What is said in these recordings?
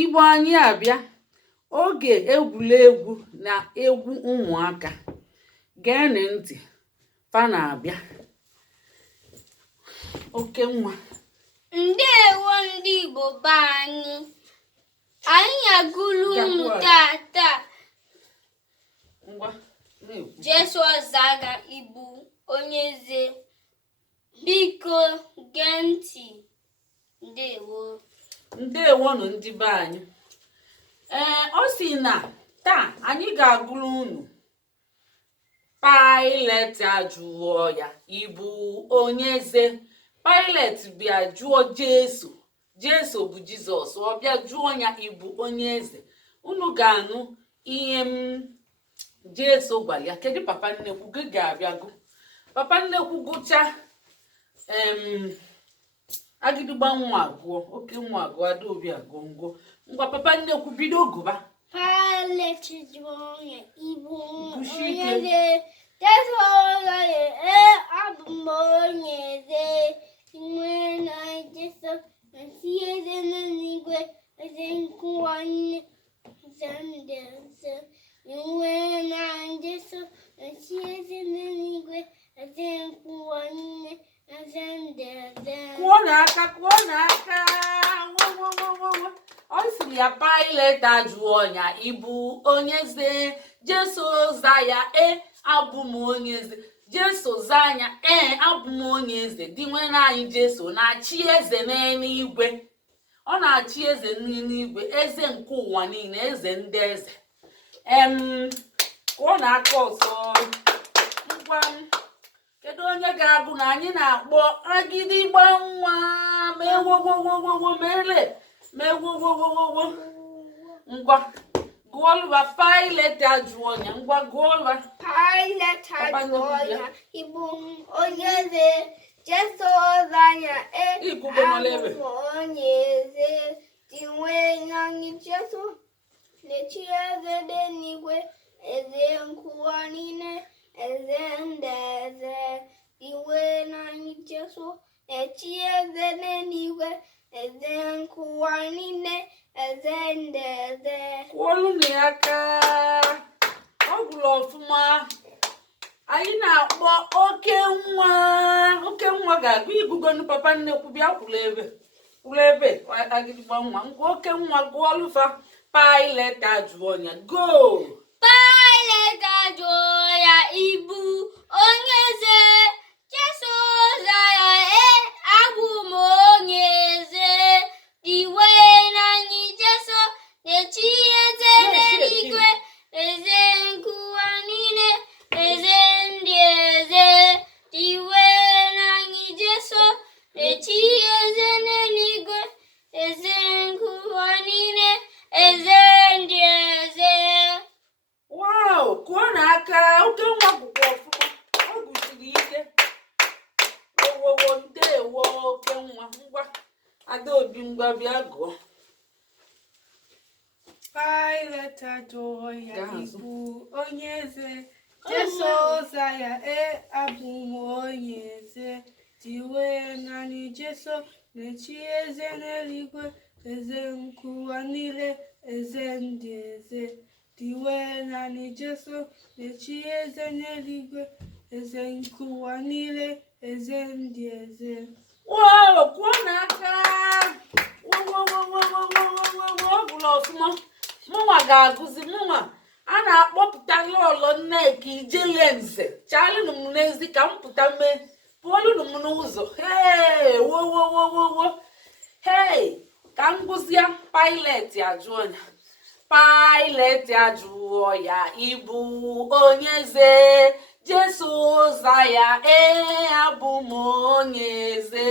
Igbo anyị abịa oge egwuregwu na egwu ụmụaka. Geenụ ntị, fa na-abịa. Oke nwa. Ndewo ndị Igbo be anyị agụrụ unu tata. Jesu Ọzaga Igbo onye eze, biko gee ntị. Ndewonụ ndị be anyị. Ọ sị na taa anyị ga-agụrụ unu Pilet ajụọ ya, ịbụ onye eze. Pilet bịa jụọ Jesu bụ Jizọs, ọ bịa jụọ ya, ịbụ onye eze. Unu ga-anụ ihe Jesu gwara ya. Kedu papa nnekwu gị ga-abịa gụ? Papa nnekwu gụcha agịdịgba nwa agụọ, oke nwa agụọ, adaobi agụọ ngụ. Ngwa papa nnekwu bido gụba. Pilet jụọ ya, ịbụ onye eze. Jesu ọzara ya, abụ m onye eze. Inwe na Jesu esi eze n'eluigwe, eze nkụwa nne, eze ndị eze. Inwe na Jesu esi eze n'eluigwe, eze nkụwa nne, eze ndị eze. Kwụọ n'aka. Ọ sịrị ya, Pilet ajụọ ya, ịbụ onye eze. Jesu za ya, abụ m onye eze. Jesu za ya, abụ m onye eze. Dị nwere anyị Jesu na-achị eze n'eluigwe. Ọ na-achị eze n'eluigwe, eze nke ụwa niile, eze ndị eze. Kwụọ n'aka ọzọ. Ngwa, kedu onye ga-agụ na anyị na-akpọ agịdịgba nwa? Mewowowowo. Ngwa gụọlụwa. Pilet ajụọ ya, ngwa gụọlụwa. Pilet ajụọ ya, ịbụ onye eze. Jesu ọza ya, abụ m onye eze. Dị nwere anyị Jesu na-echi eze n'eluigwe, eze nkụwa niile, eze ndị eze. Dị nwere anyị Jesu na-echi eze n'eluigwe, eze nkụwa niile, eze ndị eze. Kwụọlụ na ya aka. Ọ gụrụ ọfụma. Anyị na-akpọ oke nwa ga-agụ. Igugonu papa nnekwu bịa kwụrụ ebe agịdịgba nwa. Ngwa oke nwa gụọlụfa. Pilet ajụọ ya, go. Pilet ajụọ ya, ịbụ onye eze. Jesu ọza ya, abụ m onye eze. Iwe na anyị Jesu na-echi eze n'eluigwe, eze nkụwa niile, eze ndị eze. Iwe na anyị Jesu na-echi eze n'eluigwe, eze nkụwa niile, eze ndị eze. Wow, kụọ n'aka. Oke nwa bụkwa ọfụma. Ọ gụsiri ike. Ndewo oke nwa. Ngwa adaobi, ngwa bịa gụọ. Pilet ajụọ ya, ịbụ onye eze. Jesu ọza ya, abụ m onye eze. Tiwe naanị Jesu na-echi eze n'eluigwe, eze nkụwa niile, eze ndị eze. Tiwe naanị Jesu na-echi eze n'eluigwe, eze nkụwa niile, eze ndị eze. Wow, kwụọ n'aka. Ọ gụrụ ọfụma. Mụnwa ga-agụzi. Mụnwa a na-akpọpụta lọlọ Nneka Ijelenze. Chalụnụ m n'ezi ka m pụta mee. Pụọlụnụ m n'ụzọ. Wowowowowo. Ka m gụzie. Pilet ajụọ ya. Pilet ajụọ ya, ịbụ onye eze. Jesu ọza ya, abụ m onye eze.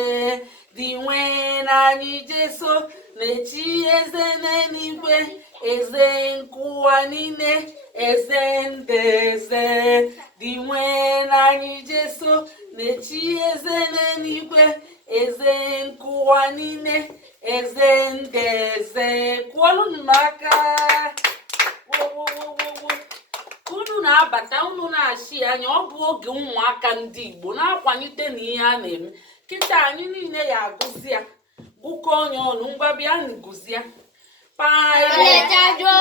Dị nwere anyị Jesu na-echi eze n'eluigwe, eze nkụwa niile, eze ndị eze. Dị nwere anyị Jesu na-echi eze n'eluigwe, eze nkụwa niile, eze ndị eze. Kwụọlụ n'aka. Unu na-abata, unu na-achị anya. Ọ bụ oge ụmụaka ndị Igbo na-akwalite na ihe a na-eme. Kịta anyị niile ya agụzi ya, gụkọ onye ọnụ. Ngwa bịa ngụzi ya. pileta jụọ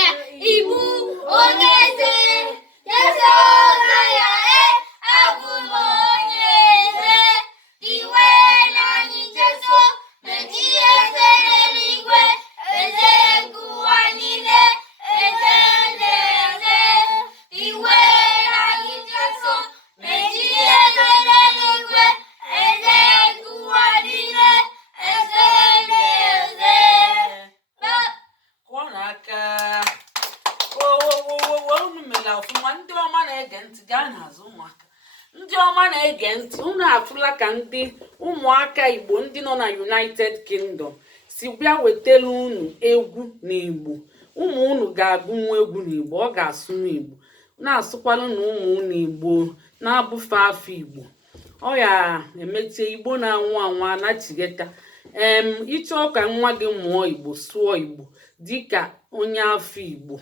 ya ịbụ onye eze Jesu ụzọ ya abụ m onye eze iwe na anyị Jesu mechi eze n'eluigwe eze nke ụwa niile eze na-eze iwe na anyị Jesu mechi eze n'eluigwe eze nke ụwa niile eze na-eze. Kụọ n'aka unu mere ọfụma. Ndị ọma na-ege ntị gaa n'azụ ụmụaka. Ndị ọma na-ege ntị unu afụla ka ndị ụmụaka Igbo ndị nọ na United Kingdom si bịa wetara unu egwu n'Igbo. Ụmụ unu ga-agụnwu egwu n'Igbo, ọ ga-asụ n'Igbo, na-asụkwalụ na ụmụ unu Igbo na-abụfe afọ Igbo. Ọ ya emetie Igbo na-anwụ anwụ anachigheta. Ịchọ ka nwa gị mụọ Igbo sụọ Igbo dịka onye afọ Igbo,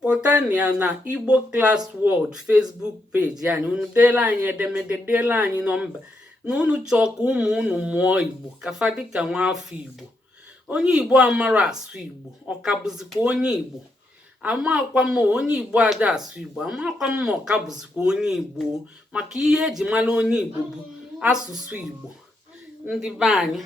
kpọtania na Igbo Class World Facebook page anyị. Unu deela anyị edemede, deela anyị nọmba na unu chọọ ka ụmụ unu mụọ Igbo kafa dịka nwa afọ Igbo. Onye Igbo amara asụ Igbo ọ ka bụzikwa onye Igbo. Amakwa m onye Igbo ada asụ Igbo, amakwa m ọ ka bụzikwa onye Igbo, maka ihe eji mara onye Igbo bụ asụsụ Igbo. Ndị be anyị,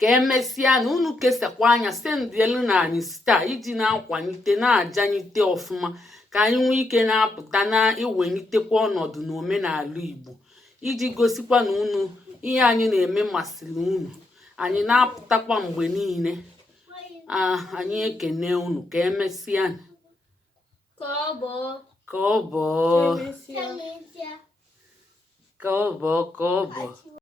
ka emesịa na unu kesakwa anya sendelu na anyị staa iji na-akwalite na-ajanyite ọfụma ka anyị nwee ike na-apụta na iwelitekwa ọnọdụ na omenala Igbo iji gosikwa na unu ihe anyị na-eme masịrị unu. Anyị na-apụtakwa mgbe niile. Anyị ekene unu. Ka emesịa ka ọ bụ